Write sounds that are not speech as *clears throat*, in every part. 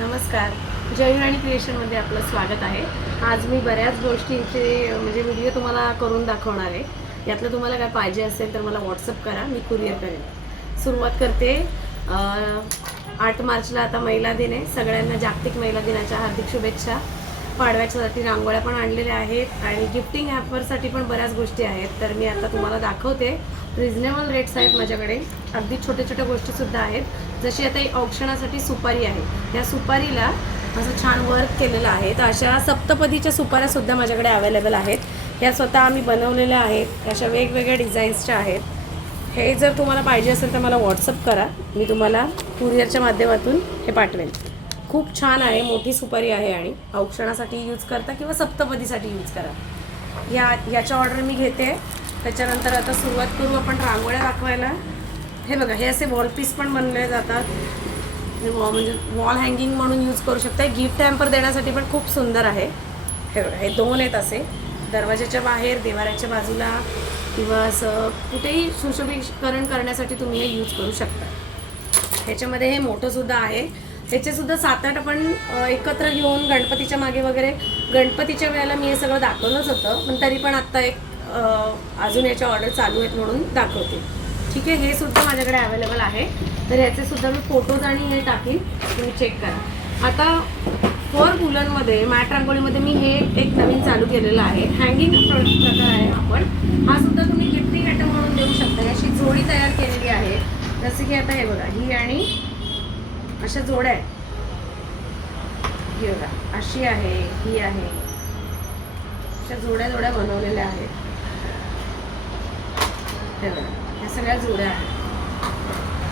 नमस्कार. जैन आणि क्रिएशनमध्ये आपलं स्वागत आहे. आज मी बऱ्याच गोष्टींचे म्हणजे व्हिडिओ तुम्हाला करून दाखवणार आहे. यातलं तुम्हाला काय पाहिजे असेल तर मला व्हॉट्सअप करा मी कुरिअर करेन. सुरुवात करते आठ मार्चला आता महिला दिन आहे. सगळ्यांना जागतिक महिला दिनाच्या हार्दिक शुभेच्छा. पाडव्याच्यासाठी रांगोळ्या पण आणलेल्या आहेत आणि गिफ्टिंग ॲपवरसाठी पण बऱ्याच गोष्टी आहेत. तर मी आता तुम्हाला दाखवते. रिजनेबल रेट्स आहेत माझ्याकडे. अगदी छोट्या छोट्या गोष्टीसुद्धा आहेत. जशी आता औक्षणासाठी सुपारी आहे. या सुपारीला असं छान वर्क केलेलं आहे. तर अशा सप्तपदीच्या सुपाऱ्यासुद्धा माझ्याकडे अवेलेबल आहेत. या स्वतः आम्ही बनवलेल्या आहेत. अशा वेगवेगळ्या डिझाईन्सच्या आहेत. हे जर तुम्हाला पाहिजे असेल तर मला व्हॉट्सअप करा. मी तुम्हाला कुरिअरच्या माध्यमातून हे पाठवेन. खूप छान आहे मोठी सुपारी आहे आणि औक्षणासाठी यूज करता किंवा सप्तपदीसाठी यूज करा. या याच्या ऑर्डर मी घेते. त्याच्यानंतर आता सुरुवात करू आपण रांगोळ्या दाखवायला. हे बघा हे असे वॉल पीस पण बनले जातात. वॉ- म्हणजे वॉल हँगिंग म्हणून यूज करू शकता गिफ्ट हॅम्पर देण्यासाठी पण खूप सुंदर आहे. हे बघा हे दोन आहेत असे. दरवाजाच्या बाहेर देवाऱ्याच्या बाजूला किंवा असं कुठेही सुशोभीकरण करण्यासाठी तुम्ही हे यूज करू शकता. ह्याच्यामध्ये हे मोठंसुद्धा आहे. ह्याचेसुद्धा सात आठ आपण एकत्र घेऊन गणपतीच्या मागे वगैरे गणपतीच्या वेळेला मी हे सगळं दाखवलंच होतं पण तरी पण आत्ता एक अजून याच्या ऑर्डर चालू आहेत म्हणून दाखवते. ठीक आहे? हे सुद्धा माझ्याकडे अवेलेबल आहे. तर याचे सुद्धा मी फोटोज आणि हे टाकीन. तुम्ही चेक करा. आता फोर मुलांमध्ये मॅट रांगोळीमध्ये मी हे एक नवीन चालू केलेलं आहे. हँगिंग प्रकार आहे आपण. हा सुद्धा तुम्ही गिफ्टिंग आयटम म्हणून देऊ शकता. याची जोडी तयार केलेली आहे. जसं की आता हे बघा ही आणि अशा जोड्या आहेत. बघा अशी आहे ही आहे. अशा जोड्या जोड्या बनवलेल्या आहेत. हे बघा ह्या सगळ्या जोड्या आहेत.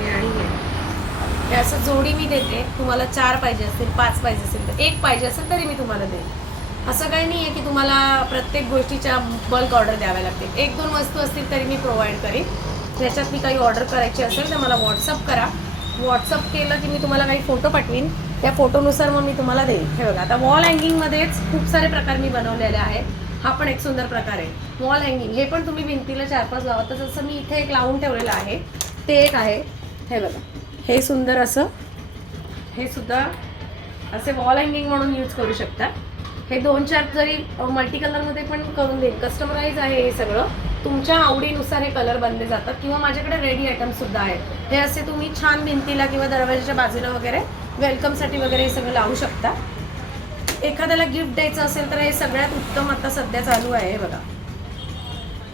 हे आणि हे. असं जोडी मी देते. तुम्हाला चार पाहिजे असतील पाच पाहिजे असेल तर एक पाहिजे असेल तरी मी तुम्हाला देईन. असं काही नाही आहे की तुम्हाला प्रत्येक गोष्टीच्या बल्क ऑर्डर द्याव्या लागते एक दोन वस्तू असतील तरी मी प्रोव्हाइड करीन. त्याच्यात मी काही ऑर्डर करायची असेल तर मला व्हॉट्सअप करा. व्हॉट्सअप केलं की मी तुम्हाला काही फोटो पाठवीन. त्या फोटोनुसार मग मी तुम्हाला देईन. हे बघा आता वॉल हँगिंगमध्येच खूप सारे प्रकार मी बनवलेले आहेत. हा पण एक सुंदर प्रकार आहे. वॉल हँगिंग हे पण तुम्ही भिंतीला चार पाच लावा तर जसं मी इथे एक लावून ठेवलेलं आहे. ते एक आहे. हे बघा हे सुंदर असं हे सुद्धा असे वॉल हँगिंग म्हणून यूज करू शकता. हे दोन चार जरी मल्टी कलरमध्ये पण करून देईल कस्टमराईज आहे हे सगळं. तुमच्या आवडीनुसार हे कलर बनले जातात किंवा माझ्याकडे रेडी आयटम सुद्धा आहेत. हे असे तुम्ही छान भिंतीला किंवा दरवाजाच्या बाजूला वगैरे वेलकमसाठी वगैरे हे सगळं लावू शकता. एखाद्याला गिफ्ट द्यायचं असेल तर हे सगळ्यात उत्तम आता सध्या चालू आहे बघा.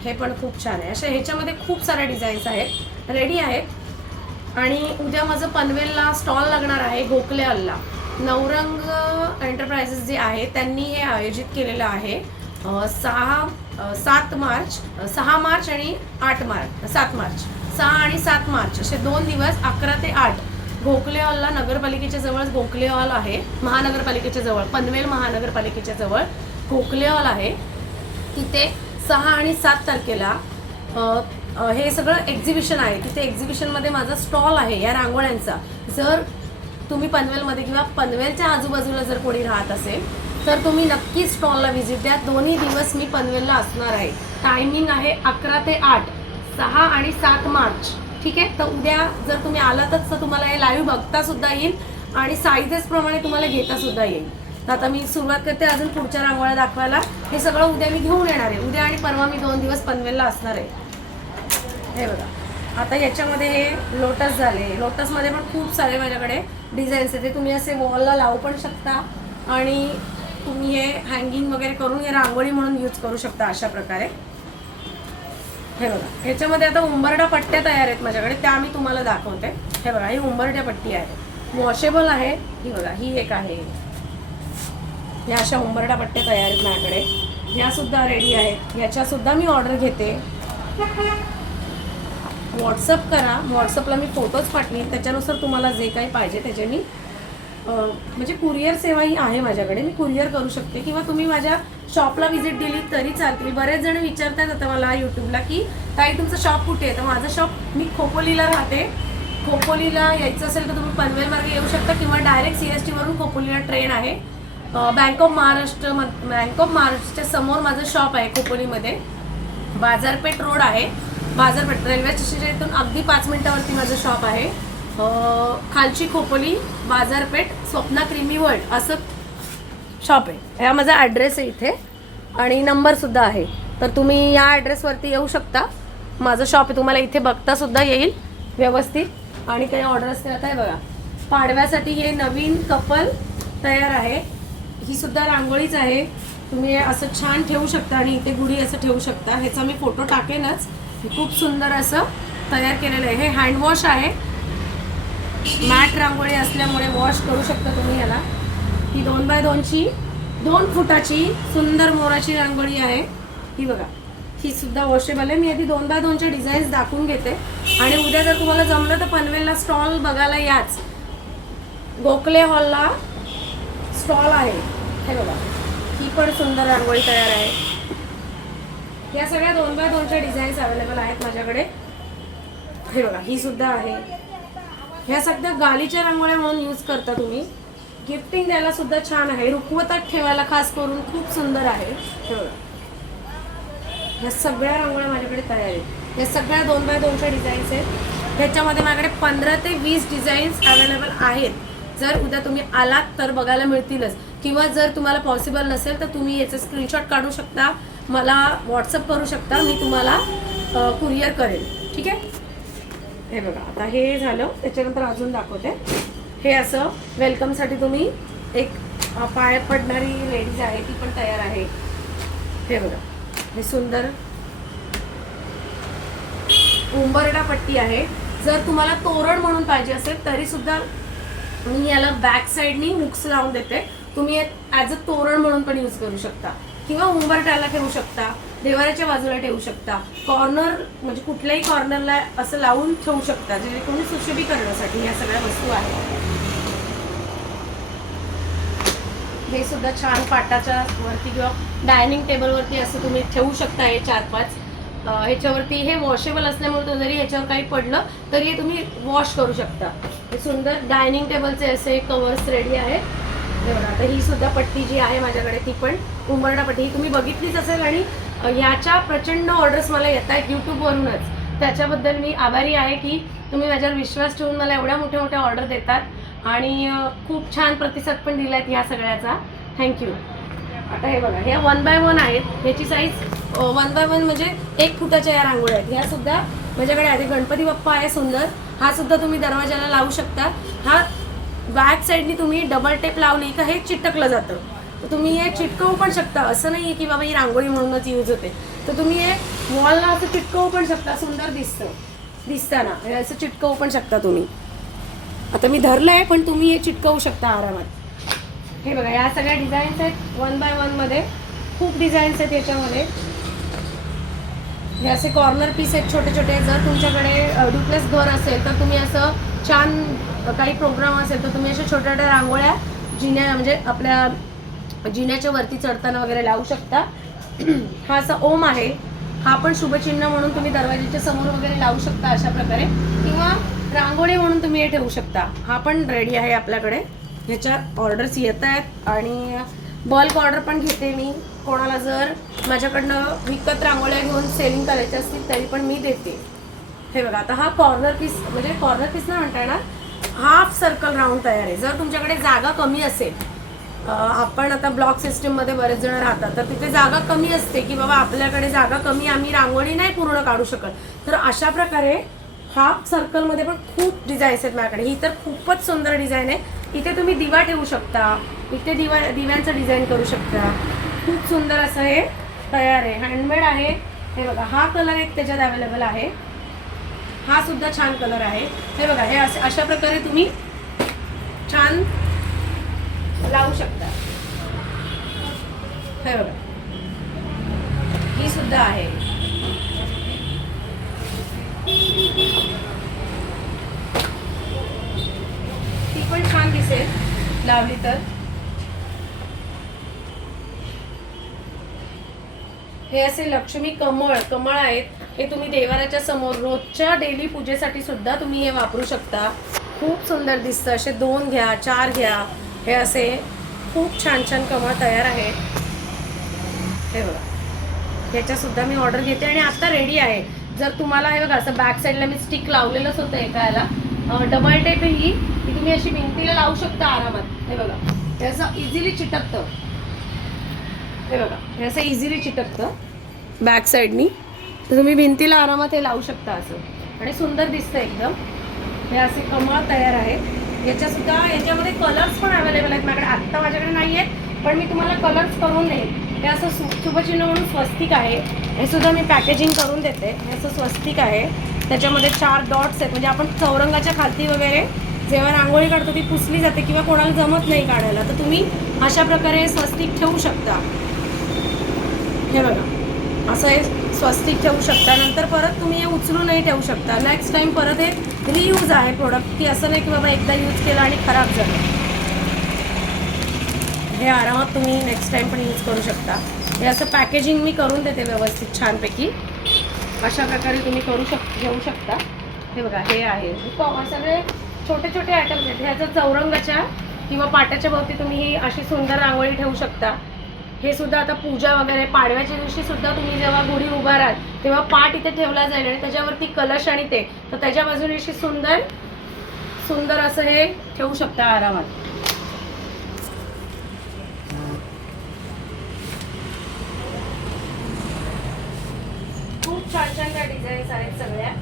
हे पण खूप छान आहे. अशा ह्याच्यामध्ये खूप साऱ्या डिझाईन्स आहेत. रेडी आहेत. आणि उद्या माझं पनवेलला स्टॉल लागणार आहे गोखले हल्ला नवरंग एंटरप्राइजेस जे आहे त्यांनी हे आयोजित केलेलं आहे. सहा सात मार्च सहा मार्च आणि आठ मार्च सात मार्च. सहा आणि सात मार्च असे दोन दिवस अकरा ते आठ. गोखले हॉलला नगरपालिकेच्या जवळ गोखले हॉल आहे महानगरपालिकेच्या जवळ पनवेल महानगरपालिकेच्या जवळ गोखले हॉल आहे. तिथे सहा आणि सात तारखेला हे सगळं एक्झिबिशन आहे. तिथे एक्झिबिशनमध्ये माझा स्टॉल आहे या रांगोळ्यांचा. जर तुम्ही पनवेलमध्ये किंवा पनवेलच्या आजूबाजूला जर कोणी राहत असेल तर तुम्ही नक्कीच स्टॉलला व्हिजिट द्या. दोन्ही दिवस मी पनवेलला असणार आहे. टायमिंग आहे अकरा ते आठ. सहा आणि सात मार्च. ठीक आहे? तर उद्या जर तुम्ही आलातच तर तुम्हाला हे लाईव्ह बघतासुद्धा येईल आणि साईजेसप्रमाणे तुम्हाला घेतासुद्धा येईल. तर आता मी सुरुवात करते अजून पुढच्या रांगोळ्या दाखवायला. हे सगळं उद्या मी घेऊन येणार आहे. उद्या आणि परवा मी दोन दिवस पनवेलला असणार आहे. हे बघा. आता याच्यामध्ये हे लोटस झाले. लोटसमध्ये पण खूप सारे माझ्याकडे डिझाईन्स आहेत. ते तुम्ही असे वॉलला लावू पण शकता. आणि तुम्ही हे हँगिंग वगैरे करून हे रांगोळी म्हणून यूज करू शकता अशा प्रकारे. हे बघा ह्याच्यामध्ये आता उंबरडा पट्ट्या तयार आहेत माझ्याकडे त्या मी तुम्हाला दाखवते. हे बघा ही उंबरड्या पट्टी आहे. वॉशेबल आहे ही बघा ही एक आहे. ह्या अशा उंबरडा पट्ट्या तयार आहेत माझ्याकडे. ह्या सुद्धा रेडी आहेत. ह्याच्या सुद्धा मी ऑर्डर घेते. व्हॉट्सअप करा. व्हॉट्सअपला मी फोटोज पाठवीन. त्याच्यानुसार तुम्हाला जे काही पाहिजे त्याच्यानी मी म्हणजे कुरिअर सेवा ही आहे माझ्याकडे. मी कुरिअर करू शकते किंवा तुम्ही माझ्या शॉपला व्हिजिट दिली तरी चालतील. बरेच जण विचारतात आता मला यूट्यूबला की ताई तुमचं शॉप कुठे आहे? तर माझं शॉप मी खोपोलीला राहते. खोपोलीला यायचं असेल तर तुम्ही पनवेल मार्गे येऊ शकता किंवा डायरेक्ट सी एस टीवरून खोपोलीला ट्रेन आहे. Bank of Maharashtra bank of महाराष्ट्रच्या समोर माझं शॉप आहे खोपोलीमध्ये. बाजारपेठ रोड आहे. बाजारपेठ रेल्वे स्टेशनच्या इथून अगदी पाच मिनिटावरती माझं शॉप आहे. खालची खोपोली बाजारपेठ स्वप्ना क्रीमी वर्ल्ड असं शॉप आहे. हा माझा ॲड्रेस आहे इथे. आणि नंबरसुद्धा आहे. तर तुम्ही या ॲड्रेसवरती येऊ शकता. माझं शॉप आहे. तुम्हाला इथे बघतासुद्धा येईल. व्यवस्थित. आणि काही ऑर्डर्स असते आता हे बघा. पाडव्यासाठी हे नवीन कपल तयार आहे. ही सुद्धा रांगोळीच आहे. तुम्ही असं छान ठेवू शकता आणि इथे गुढी असं ठेवू शकता. ह्याचा मी फोटो टाकेनच. हे खूप सुंदर असं तयार केलेलं आहे. हे हँडवॉश आहे. मॅट रांगोळी असल्यामुळे वॉश करू शकता तुम्ही याला ही दोन बाय दोनची दोन फुटाची सुंदर मोराची रांगोळी आहे. ही बघा ही सुद्धा वॉशेबल आहे. मी आधी दोन बाय दोनच्या डिझाईन्स दाखवून घेते. आणि उद्या जर तुम्हाला जमलं तर पनवेलला स्टॉल बघायला याच. गोखले हॉलला स्टॉल आहे. हे बघा ही पण सुंदर रांगोळी तयार आहे. या सगळ्या दोन बाय दोनच्या डिझाईन्स अवेलेबल आहेत माझ्याकडे. हे बघा ही सुद्धा आहे. ह्या सगळ्या गालीच्या रांगोळ्या म्हणून यूज करता तुम्ही. गिफ्टिंग द्यायला सुद्धा छान आहे. रुखवतात ठेवायला खास करून खूप सुंदर आहे. ह्या सगळ्या रांगोळ्या माझ्याकडे तयार आहेत. या सगळ्या दोन बाय दोनच्या डिझाईन्स आहेत. ह्याच्यामध्ये माझ्याकडे पंधरा ते वीस डिझाईन्स अवेलेबल आहेत. जर उद्या तुम्ही आलात तर बघायला मिळतीलच. किंवा जर तुम्हाला पॉसिबल नसेल तर तुम्ही याचं स्क्रीनशॉट काढू शकता. मला व्हॉट्सअप करू शकता. मी तुम्हाला कुरिअर करेल ठीक आहे? हे बघा आता हे झालं त्याच्यानंतर अजून दाखवते. हे असं वेलकमसाठी तुम्ही एक अ, पायात पडणारी लेडीज आहे ती पण तयार आहे. हे बघा हे सुंदर उंबरडा पट्टी आहे. जर तुम्हाला तोरण म्हणून पाहिजे असेल तरी सुद्धा मी याला बॅक साईडनी हुक्स लावून देते. तुम्ही ॲज अ तोरण म्हणून पण यूज करू शकता. किंवा उंबरट्याला ठेवू शकता. देवाऱ्याच्या बाजूला ठेवू शकता. कॉर्नर म्हणजे कुठल्याही कॉर्नरला असं लावून ठेवू शकता जेणेकरून सुशोभीकरणासाठी ह्या सगळ्या वस्तू आहेत. हे सुद्धा छान पाटाच्या वरती किंवा डायनिंग टेबलवरती असं तुम्ही ठेवू शकता हे चार पाच. ह्याच्यावरती हे वॉशेबल असल्यामुळे जरी ह्याच्यावर काही पडलं तरी हे तुम्ही वॉश करू शकता. हे सुंदर डायनिंग टेबलचे असे कवर्स रेडी आहेत. आता ही सुद्धा पट्टी जी आहे माझ्याकडे ती पण उंबरडा पट्टी. ही तुम्ही बघितलीच असेल आणि ह्याच्या प्रचंड ऑर्डर्स मला येत आहेत यूट्यूबवरूनच त्याच्याबद्दल मी आभारी आहे की तुम्ही माझ्यावर विश्वास ठेवून मला एवढ्या मोठ्या मोठ्या ऑर्डर देतात आणि खूप छान प्रतिसाद पण दिला आहेत ह्या सगळ्याचा. थँक्यू आता हे बघा ह्या वन बाय वन आहेत. ह्याची साईज वन बाय वन म्हणजे एक फुटाच्या या रांगोळ्या आहेत. ह्या सुद्धा माझ्याकडे आधी गणपती बाप्पा आहे सुंदर. हा सुद्धा तुम्ही दरवाजाला लावू शकता. हा बॅक साईडनी तुम्ही डबल टेप लावली का हे चिटकलं जातं. तर तुम्ही हे चिटकवू पण शकता. असं नाही आहे की बाबा ही रांगोळी म्हणूनच यूज होते. तर तुम्ही हे वॉलला असं चिटकवू पण शकता. सुंदर दिसतं. दिसताना. हे असं चिटकवू पण शकता तुम्ही. आता मी धरलं आहे पण तुम्ही हे चिटकवू शकता आरामात. हे बघा या सगळ्या डिझाईन्स आहेत. वन बाय वनमध्ये खूप डिझाईन्स आहेत याच्यामध्ये. हे असे कॉर्नर पीस आहेत छोटे छोटे जर तुमच्याकडे डुप्लेस घर असेल तर तुम्ही असं छान काही प्रोग्राम असेल तर तुम्ही अशा छोट्या छोट्या रांगोळ्या जिन्या म्हणजे आपल्या जिन्याच्या वरती चढताना वगैरे लावू शकता. *clears throat* हा असा ओम आहे. हा पण शुभचिन्ह म्हणून तुम्ही दरवाजाच्या समोर वगैरे लावू शकता अशा प्रकारे. किंवा रांगोळी म्हणून तुम्ही हे ठेवू शकता. हा पण रेडी आहे आपल्याकडे. ह्याच्या ऑर्डर्स येत आहेत. आणि बल्क ऑर्डर पण घेते मी. कोणाला जर माझ्याकडनं विकत रांगोळ्या घेऊन सेलिंग करायच्या असतील तरी पण मी देते. हे बघा आता हा कॉर्नर पीस म्हणजे कॉर्नर पीस ना म्हणता येणार. हाफ सर्कल राऊंड तयार आहे. जर तुमच्याकडे जागा कमी असेल आपण आता ब्लॉक सिस्टीममध्ये बरेच जण राहतात. तर तिथे जागा कमी असते की बाबा आपल्याकडे जागा कमी आम्ही रांगोळी नाही पूर्ण काढू शकत. तर अशा प्रकारे हाफ सर्कलमध्ये पण खूप डिझाईन्स आहेत माझ्याकडे. ही तर खूपच सुंदर डिझाईन आहे. इथे तुम्ही दिवा ठेवू शकता. इथे दिवा दिव्यांचं डिझाईन करू शकता. खूप सुंदर असं हे तयार आहे. हँडमेड आहे. हे बघा हा कलर एक त्याच्यात अवेलेबल आहे. हा सुद्धा छान कलर आहे. हे बघा हे असे अशा प्रकारे तुम्ही छान लावू शकता. हे बघा. ही सुद्धा आहे. ती पण छान दिसेल लावली तर. हे असे लक्ष्मी कमळ कमळ आहेत. हे तुम्ही देवाराच्या समोर रोजच्या डेली पूजेसाठी सुद्धा तुम्ही हे वापरू शकता. खूप सुंदर दिसतं. असे दोन घ्या चार घ्या. हे असे खूप छान छान कमळ तयार आहेत हे बघा. ह्याच्यासुद्धा मी ऑर्डर घेते आणि आता रेडी आहे. जर तुम्हाला हे बघा असं बॅक साईडला मी स्टिक लावलेलंच होतं एका याला डबल टेप ही की तुम्ही अशी भिंतीला लावू शकता आरामात. हे बघा. हे असं इझिली चिटकतं. हे बघा. हे असं इझिली चिटकतं बॅक साईडनी तर तुम्ही भिंतीला आरामात हे लावू शकता असं. आणि सुंदर दिसतं एकदम. हे असे कमळ तयार आहेत. याच्यासुद्धा याच्यामध्ये कलर्स पण अवेलेबल आहेत. माझ्याकडे आत्ता माझ्याकडे नाही आहेत पण मी तुम्हाला कलर्स करून देईन. हे असं सु शुभचिन्ह म्हणून स्वस्तिक आहे. हे सुद्धा मी पॅकेजिंग करून देते. हे असं स्वस्तिक आहे. त्याच्यामध्ये चार डॉट्स आहेत. म्हणजे आपण चौरंगाच्या खालती वगैरे जेव्हा रांगोळी काढतो ती पुसली जाते किंवा कोणाला जमत नाही काढायला तर तुम्ही अशा प्रकारे स्वस्तिक ठेवू शकता. हे बघा. असं हे स्वस्तिक ठेवू शकता. नंतर परत तुम्ही हे उचलूनही ठेवू शकता. नेक्स्ट टाइम परत हे रियूज आहे प्रोडक्ट की असं नाही की बाबा एकदा यूज केलं आणि खराब झालं. हे आरामात तुम्ही नेक्स्ट टाइम पण यूज करू शकता. हे असं पॅकेजिंग मी करून देते व्यवस्थित छानपैकी. अशा प्रकारे तुम्ही करू शक घेऊ शकता. हे बघा हे आहे. सगळे छोटे छोटे आयटम्स आहेत. ह्याचं चौरंगाच्या किंवा पाट्याच्या भोवती तुम्ही ही अशी सुंदर रांगोळी ठेवू शकता. हे सुद्धा आता पूजा वगैरे पाडव्याच्या दिवशी सुद्धा तुम्ही जेव्हा गुढी उभाराल तेव्हा पाठ इथे ठेवला जाईल आणि त्याच्यावरती कलश आणि ते. तर त्याच्या बाजूने अशी सुंदर सुंदर असं हे ठेवू शकता आरामात. खूप छान छान त्या डिझाईन्स आहेत सगळ्या.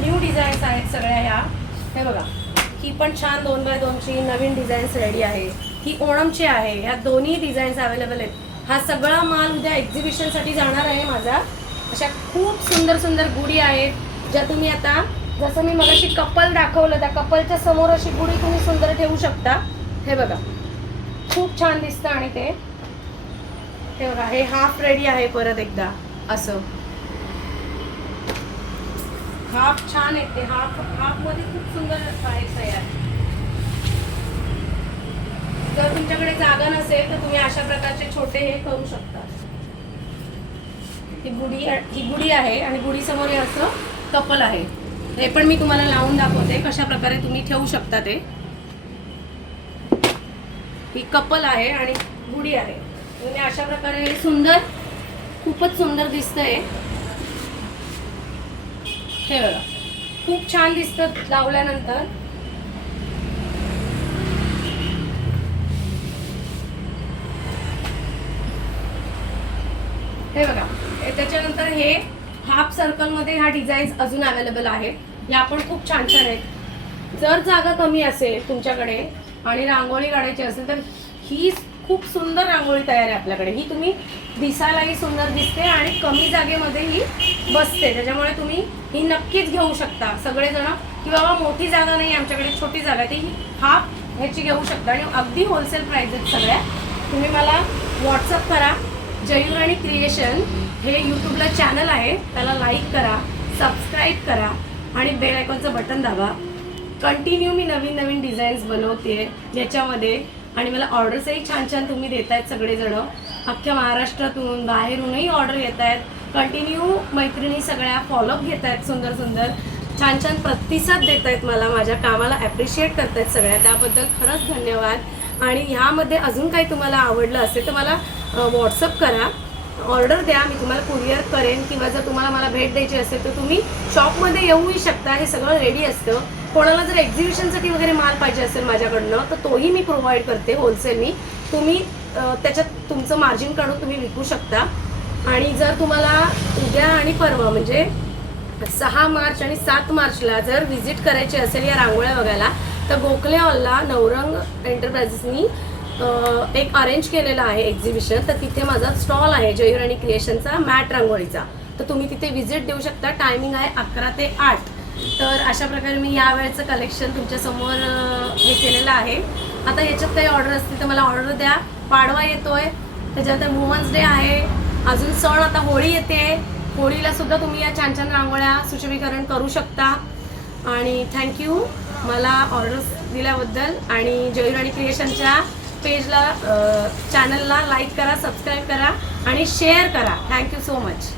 न्यू डिझाईन्स आहेत सगळ्या ह्या हे बघा ही पण छान दोन बाय दोनची नवीन डिझाईन्स रेडी आहे. ही ओणमची आहे. ह्या दोन्ही डिझाईन्स अवेलेबल आहेत. हा सगळा माल उद्या एक्झिबिशनसाठी जाणार आहे माझा. अशा खूप सुंदर सुंदर गुढी आहेत. ज्या तुम्ही आता जसं मी मगाशी कपल दाखवलं त्या कपलच्या समोर अशी गुढी तुम्ही सुंदर ठेवू शकता. हे बघा. खूप छान दिसतं आणि ते. हे बघा हे हाफ रेडी आहे परत एकदा. असं. हाफ छान आहेत ते. हाफ हाफमध्ये खूप सुंदर आहे तयार. जर तुमच्याकडे जागा नसेल तर तुम्ही अशा प्रकारचे छोटे हे करू शकता. ही गुढी ही गुढी आहे आणि गुढीसमोर हे असं कपल आहे. हे पण मी तुम्हाला लावून दाखवते कशा प्रकारे तुम्ही ठेवू शकता ते. ही कपल आहे आणि गुढी आहे. तुम्ही अशा प्रकारे हे सुंदर खूपच सुंदर दिसतंय. हे बघा. खूप छान दिसतं लावल्यानंतर. हे बघा त्याच्यानंतर हे हाफ सर्कलमध्ये ह्या डिझाईन्स अजून अवेलेबल आहेत. या पण खूप छान छान आहेत. जर जागा कमी असेल तुमच्याकडे आणि रांगोळी काढायची असेल तर ही खूप सुंदर रांगोळी तयार आहे आपल्याकडे. ही तुम्ही दिसायलाही सुंदर दिसते आणि कमी जागेमध्ये ही बसते. त्याच्यामुळे तुम्ही ही नक्कीच घेऊ शकता. सगळेजण की बाबा मोठी जागा नाही आमच्याकडे छोटी जागा आहे ती हाफ ह्याची घेऊ शकता. आणि अगदी होलसेल प्राईज आहेत सगळ्या. तुम्ही मला व्हॉट्सअप करा. जयूराणी क्रिएशन हे यूट्यूबला चॅनल आहे. त्याला लाईक करा सबस्क्राईब करा आणि बेल आयकॉनचं बटन दाबा. कंटिन्यू मी नवीन नवीन डिझाईन्स बनवते ज्याच्यामध्ये आणि मला ऑर्डर्सही छान छान तुम्ही देत आहेत सगळेजणं. अख्ख्या महाराष्ट्रातून बाहेरूनही ऑर्डर येत आहेत कंटिन्यू मैत्रिणी सगळ्या फॉलोअप घेत आहेत सुंदर सुंदर. छान छान प्रतिसाद देत आहेत मला माझ्या कामाला ॲप्रिशिएट करत आहेत सगळ्या. त्याबद्दल खरंच धन्यवाद. आणि ह्यामध्ये अजून काही तुम्हाला आवडलं असेल तर मला व्हॉट्सअप करा. ऑर्डर द्या मी तुम्हाला कुरिअर करेन किंवा जर तुम्हाला मला भेट द्यायची असेल तर तुम्ही शॉपमध्ये येऊही शकता. हे सगळं रेडी असतं. कोणाला जर एक्झिबिशनसाठी वगैरे माल पाहिजे असेल माझ्याकडनं तर तोही मी प्रोव्हाइड करते होलसेलनी तुम्ही त्याच्यात तुमचं मार्जिन काढून तुम्ही विकू शकता. आणि जर तुम्हाला उद्या आणि परवा म्हणजे सहा मार्च आणि सात मार्चला जर व्हिजिट करायची असेल या रांगोळ्या बघायला तर गोखले हॉलला नवरंग एंटरप्राइजेसनी एक अरेंज केलेलं आहे एक्झिबिशन तर तिथे माझा स्टॉल आहे जयूर आणि क्रिएशनचा मॅट रांगोळीचा. तर तुम्ही तिथे व्हिजिट देऊ शकता. टायमिंग आहे अकरा ते आठ. तर अशा प्रकारे मी या वेळेचं कलेक्शन तुमच्यासमोर हे केलेलं आहे. आता याच्यात काही ऑर्डर असतील तर मला ऑर्डर द्या. पाडवा येतोय. त्याच्यानंतर वुमन्स डे आहे. अजून सण आता होळी येते. होळीला सुद्धा तुम्ही या छान छान रांगोळ्या सुशोभीकरण करू शकता. आणि थँक्यू मला ऑर्डर्स दिल्याबद्दल आणि जयूर आणि क्रिएशनच्या पेजला चॅनलला लाईक करा सबस्क्राईब करा आणि शेअर करा. Thank you so much